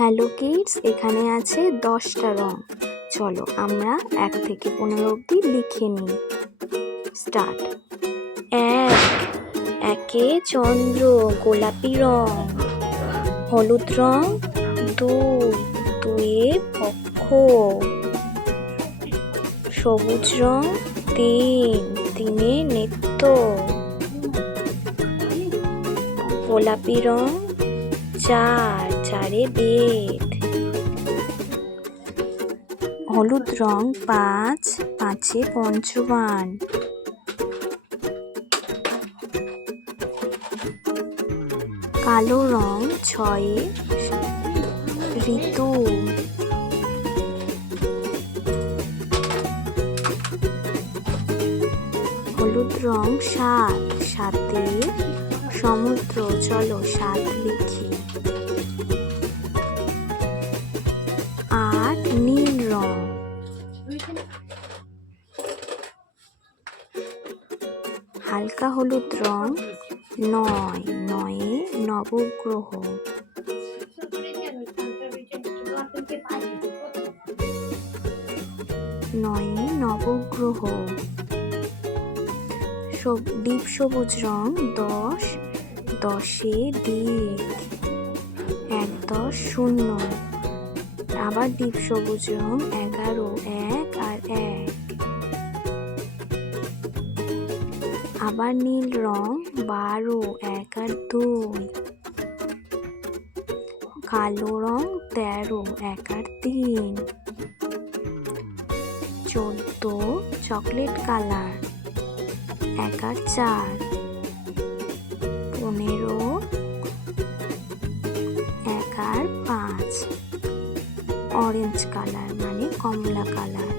Hello kids, এখানে আছে 10টা রং। চলো আমরা 1 থেকে 15 অবধি লিখে নিই। স্টার্ট। একে চন্দ্র, গোলাপি রং। হলুদ রং 2, দুয়ে পক্ষ। সবুজ রং 3, তিনে নেত্য। গোলাপি রং 4, চারে বেদ। হলুদ রং 5, পাঁচে পঞ্চবান। কালো রং 6, ঋতু। হলুদ রং 7, সাতে সমুদ্র। চলো 7 লিখি। 8 নীল রং। হালকা হলুদ রং 9, নয়ে নবগ্রহ। ডিপ সবুজ রং 10, দশে দিক। 1, 10, 0। আবার ডিপ সবুজ রং 11, 1 আর 1। আবার নীল রং 12, 1 আর 2। কালো রং 13, 1 আর 3। 14 চকলেট কালার, 1 আর 4। 15 1 আর 5। অরেঞ্জ কালার মানে কমলা কালার।